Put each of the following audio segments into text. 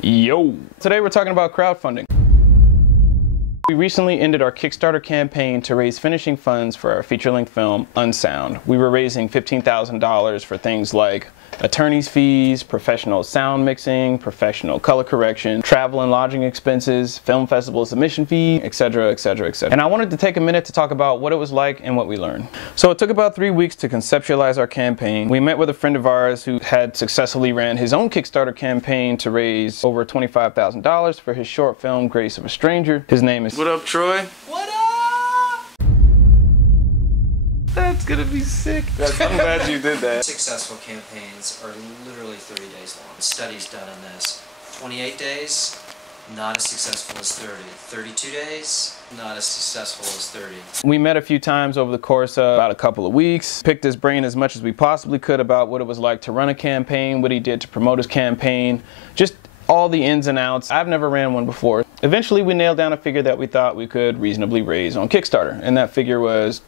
Yo! Today we're talking about crowdfunding. We recently ended our Kickstarter campaign to raise finishing funds for our feature-length film, Unsound. We were raising $15,000 for things like attorney's fees, professional sound mixing, professional color correction, travel and lodging expenses, film festival submission fee, etc., etc., etc. And I wanted to take a minute to talk about what it was like and what we learned. So it took about 3 weeks to conceptualize our campaign. We met with a friend of ours who had successfully ran his own Kickstarter campaign to raise over $25,000 for his short film, Grace of a Stranger. His name is... What up, Troy? What up? That's gonna be sick. I'm glad you did that. Successful campaigns are literally 30 days long. Studies done on this. 28 days, not as successful as 30. 32 days, not as successful as 30. We met a few times over the course of about a couple of weeks, picked his brain as much as we possibly could about what it was like to run a campaign, what he did to promote his campaign, just all the ins and outs. I've never ran one before. Eventually we nailed down a figure that we thought we could reasonably raise on Kickstarter, and that figure was...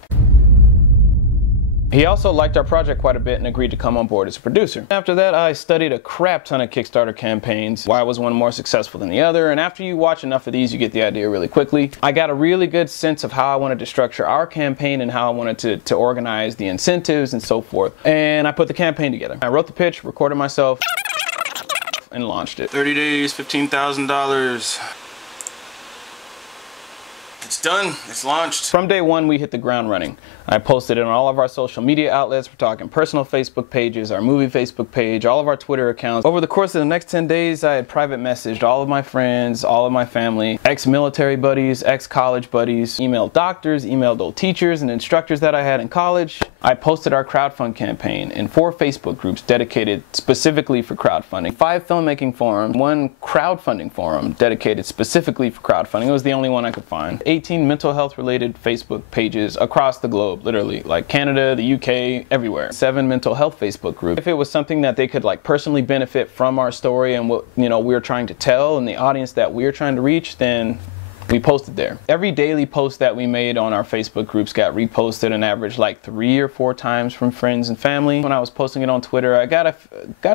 He also liked our project quite a bit and agreed to come on board as a producer. After that, I studied a crap ton of Kickstarter campaigns, why was one more successful than the other, and after you watch enough of these, you get the idea really quickly. I got a really good sense of how I wanted to structure our campaign and how I wanted to organize the incentives and so forth. And I put the campaign together. I wrote the pitch, recorded myself, and launched it. 30 days, $15,000. It's done, it's launched. From day one, we hit the ground running. I posted it on all of our social media outlets. We're talking personal Facebook pages, our movie Facebook page, all of our Twitter accounts. Over the course of the next 10 days, I had private messaged all of my friends, all of my family, ex-military buddies, ex-college buddies, emailed doctors, emailed old teachers and instructors that I had in college. I posted our crowdfund campaign in 4 Facebook groups dedicated specifically for crowdfunding, 5 filmmaking forums, 1 crowdfunding forum dedicated specifically for crowdfunding. It was the only one I could find. 18 mental health related Facebook pages across the globe, literally, like Canada, the UK, everywhere. 7 mental health Facebook groups. If it was something that they could like personally benefit from our story and what we're trying to tell and the audience that we're trying to reach, then we posted there. Every daily post that we made on our Facebook groups got reposted an average like 3 or 4 times from friends and family. When I was posting it on Twitter, I got a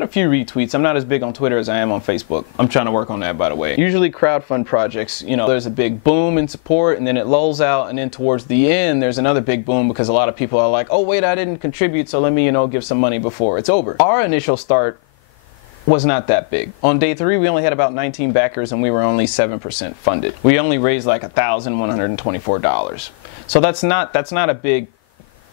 few retweets. I'm not as big on Twitter as I am on Facebook. I'm trying to work on that, by the way. Usually crowdfund projects, there's a big boom in support and then it lulls out, and then towards the end there's another big boom because a lot of people are like, oh wait, I didn't contribute, so let me give some money before it's over. Our initial start was not that big. On day 3, we only had about 19 backers and we were only 7% funded. We only raised like $1,124. So that's not a big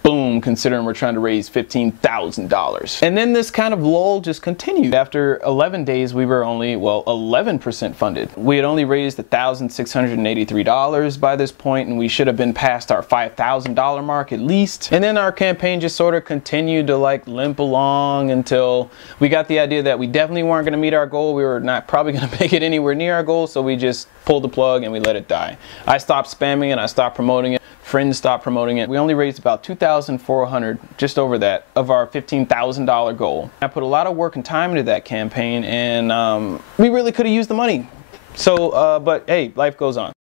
boom considering we're trying to raise $15,000. And then this kind of lull just continued. After 11 days, we were only, 11% funded. We had only raised $1,683 by this point, and we should have been past our $5,000 mark at least. And then our campaign just sort of continued to like limp along until we got the idea that we definitely weren't gonna meet our goal. We were not probably gonna make it anywhere near our goal, so we just pulled the plug and we let it die. I stopped spamming it, I stopped promoting it. Friends stopped promoting it. We only raised about $2,400, just over that, of our $15,000 goal. I put a lot of work and time into that campaign, and we really could have used the money. So, but hey, life goes on.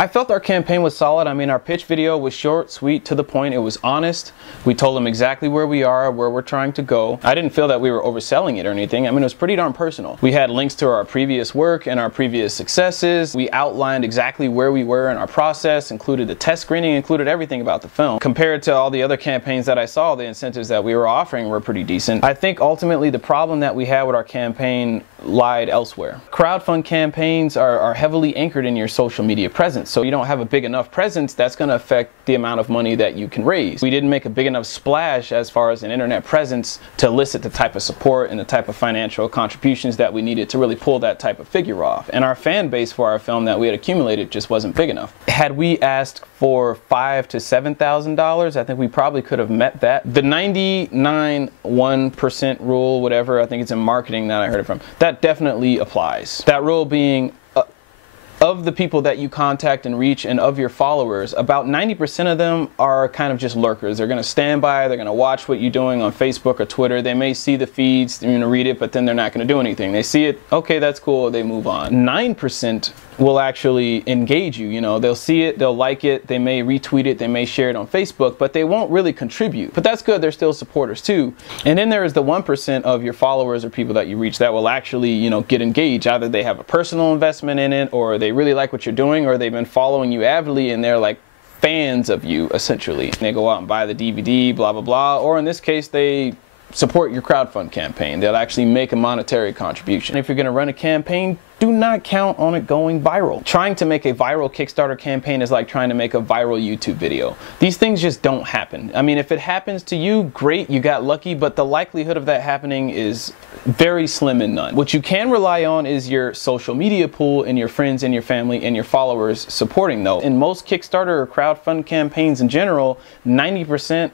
I felt our campaign was solid. I mean, our pitch video was short, sweet, to the point. It was honest. We told them exactly where we are, where we're trying to go. I didn't feel that we were overselling it or anything. I mean, it was pretty darn personal. We had links to our previous work and our previous successes. We outlined exactly where we were in our process, included the test screening, included everything about the film. Compared to all the other campaigns that I saw, the incentives that we were offering were pretty decent. I think ultimately the problem that we had with our campaign lied elsewhere. Crowdfund campaigns are heavily anchored in your social media presence. So you don't have a big enough presence, that's going to affect the amount of money that you can raise. We didn't make a big enough splash as far as an internet presence to elicit the type of support and the type of financial contributions that we needed to really pull that type of figure off. And our fan base for our film that we had accumulated just wasn't big enough. Had we asked for $5,000 to $7,000, I think we probably could have met that. The 99.1% rule, whatever, I think it's in marketing that I heard it from, that definitely applies. That rule being Of the people that you contact and reach and of your followers, about 90% of them are kind of just lurkers. They're going to stand by, they're going to watch what you're doing on Facebook or Twitter. They may see the feeds, they're going to read it, but then they're not going to do anything. They see it, okay, that's cool, they move on. 9% will actually engage you. You know, they'll see it, they'll like it, they may retweet it, they may share it on Facebook, but they won't really contribute. But that's good, they're still supporters too. And then there is the 1% of your followers or people that you reach that will actually, you know, get engaged. Either they have a personal investment in it, or they really like what you're doing, or they've been following you avidly and they're like fans of you, essentially. They go out and buy the DVD, blah, blah, blah, or in this case, they support your crowdfund campaign. They'll actually make a monetary contribution. If you're going to run a campaign, do not count on it going viral. Trying to make a viral Kickstarter campaign is like trying to make a viral YouTube video. These things just don't happen. I mean, if it happens to you, great, you got lucky, but the likelihood of that happening is very slim and none. What you can rely on is your social media pool and your friends and your family and your followers supporting, though. In most Kickstarter or crowdfund campaigns in general, 90%,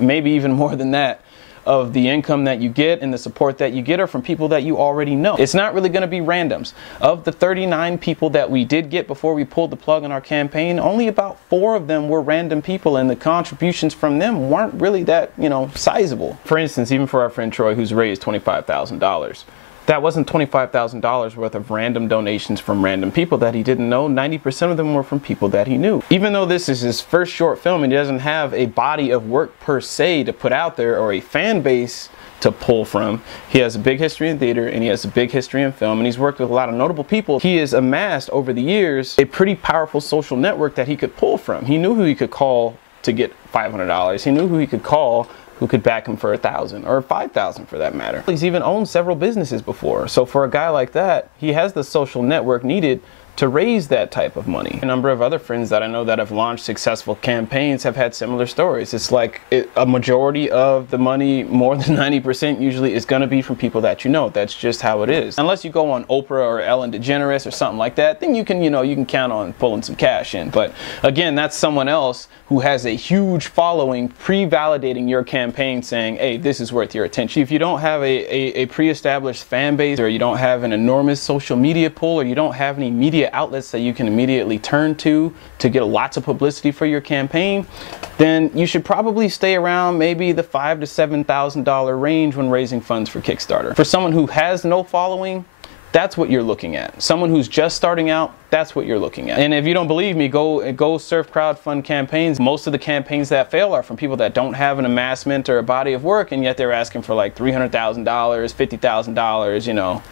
maybe even more than that, of the income that you get and the support that you get are from people that you already know. It's not really going to be randoms. Of the 39 people that we did get before we pulled the plug on our campaign, only about 4 of them were random people, and the contributions from them weren't really that, you know, sizable. For instance, even for our friend Troy, who's raised $25,000. That wasn't $25,000 worth of random donations from random people that he didn't know. 90% of them were from people that he knew. Even though this is his first short film and he doesn't have a body of work per se to put out there or a fan base to pull from, he has a big history in theater and he has a big history in film, and he's worked with a lot of notable people. He has amassed over the years a pretty powerful social network that he could pull from. He knew who he could call to get $500. He knew who he could call who could back him for $1,000 or $5,000 for that matter. He's even owned several businesses before. So for a guy like that, he has the social network needed to raise that type of money. A number of other friends that I know that have launched successful campaigns have had similar stories. It's like a majority of the money, more than 90% usually, is gonna be from people that you know. That's just how it is. Unless you go on Oprah or Ellen DeGeneres or something like that, then you can, you know, you can count on pulling some cash in. But again, that's someone else who has a huge following pre-validating your campaign, saying, hey, this is worth your attention. If you don't have a pre-established fan base, or you don't have an enormous social media pool, or you don't have any media outlets that you can immediately turn to get lots of publicity for your campaign, then you should probably stay around maybe the $5,000 to $7,000 range when raising funds for Kickstarter. For someone who has no following, that's what you're looking at. Someone who's just starting out, that's what you're looking at. And if you don't believe me, go surf crowdfund campaigns. Most of the campaigns that fail are from people that don't have an amassment or a body of work, and yet they're asking for like $300,000, $50,000, you know.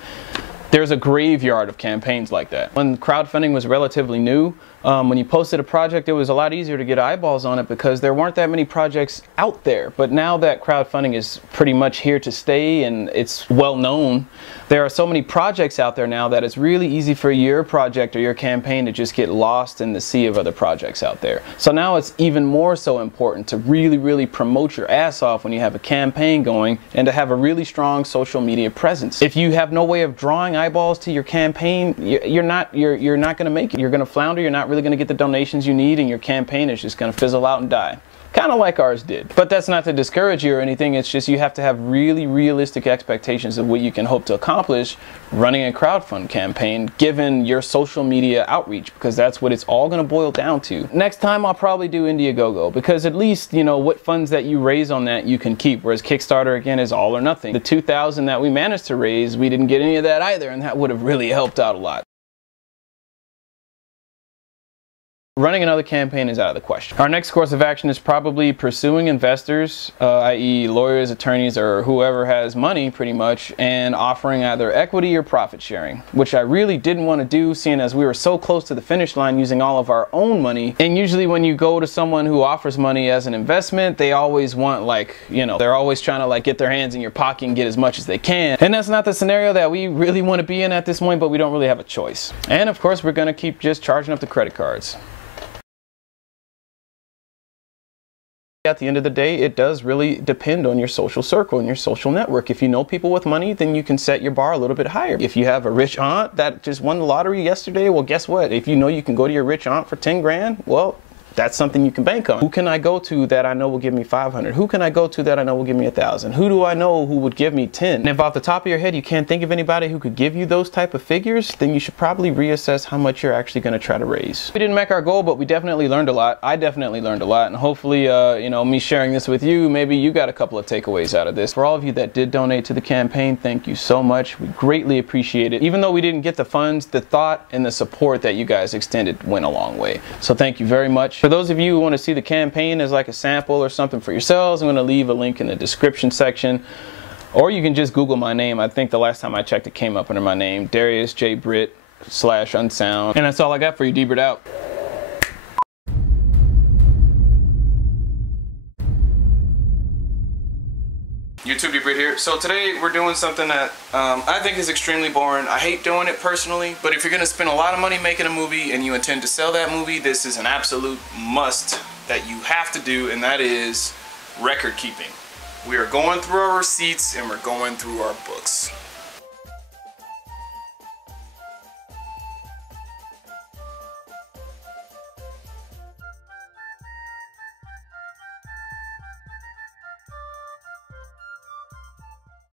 There's a graveyard of campaigns like that. When crowdfunding was relatively new, when you posted a project, it was a lot easier to get eyeballs on it because there weren't that many projects out there. But now that crowdfunding is pretty much here to stay and it's well known, there are so many projects out there now that it's really easy for your project or your campaign to just get lost in the sea of other projects out there. So now it's even more so important to really, really promote your ass off when you have a campaign going, and to have a really strong social media presence. If you have no way of drawing eyeballs to your campaign, you're not going to make it. You're going to flounder. You're not really going to get the donations you need, and your campaign is just going to fizzle out and die. Kind of like ours did. But that's not to discourage you or anything. It's just you have to have really realistic expectations of what you can hope to accomplish running a crowdfund campaign given your social media outreach, because that's what it's all going to boil down to. Next time I'll probably do Indiegogo, because at least, you know, what funds that you raise on that you can keep, whereas Kickstarter, again, is all or nothing. The $2,000 that we managed to raise, we didn't get any of that either, and that would have really helped out a lot. Running another campaign is out of the question. Our next course of action is probably pursuing investors, i.e. lawyers, attorneys, or whoever has money pretty much, and offering either equity or profit sharing, which I really didn't want to do, seeing as we were so close to the finish line using all of our own money. And usually when you go to someone who offers money as an investment, they always want, like, you know, they're always trying to like get their hands in your pocket and get as much as they can. And that's not the scenario that we really want to be in at this point, but we don't really have a choice. And of course, we're going to keep just charging up the credit cards. At the end of the day, it does really depend on your social circle and your social network. If you know people with money, then you can set your bar a little bit higher. If you have a rich aunt that just won the lottery yesterday, well, guess what? If you know you can go to your rich aunt for 10 grand, well, That's something you can bank on. Who can I go to that I know will give me 500? Who can I go to that I know will give me 1,000? Who do I know who would give me 10? And if off the top of your head you can't think of anybody who could give you those type of figures, then you should probably reassess how much you're actually going to try to raise. We didn't make our goal, but we definitely learned a lot. I definitely learned a lot, and hopefully, you know, me sharing this with you, maybe you got a couple of takeaways out of this. For all of you that did donate to the campaign, thank you so much. We greatly appreciate it. Even though we didn't get the funds, the thought and the support that you guys extended went a long way. So thank you very much. For those of you who want to see the campaign as like a sample or something for yourselves, I'm going to leave a link in the description section. Or you can just Google my name. I think the last time I checked it came up under my name, Darious J Britt /Unsound. And that's all I got for you. D4 out. YouTube Britt here. So today we're doing something that I think is extremely boring. I hate doing it personally, but if you're gonna spend a lot of money making a movie and you intend to sell that movie, this is an absolute must that you have to do, and that is record keeping. We are going through our receipts and we're going through our books.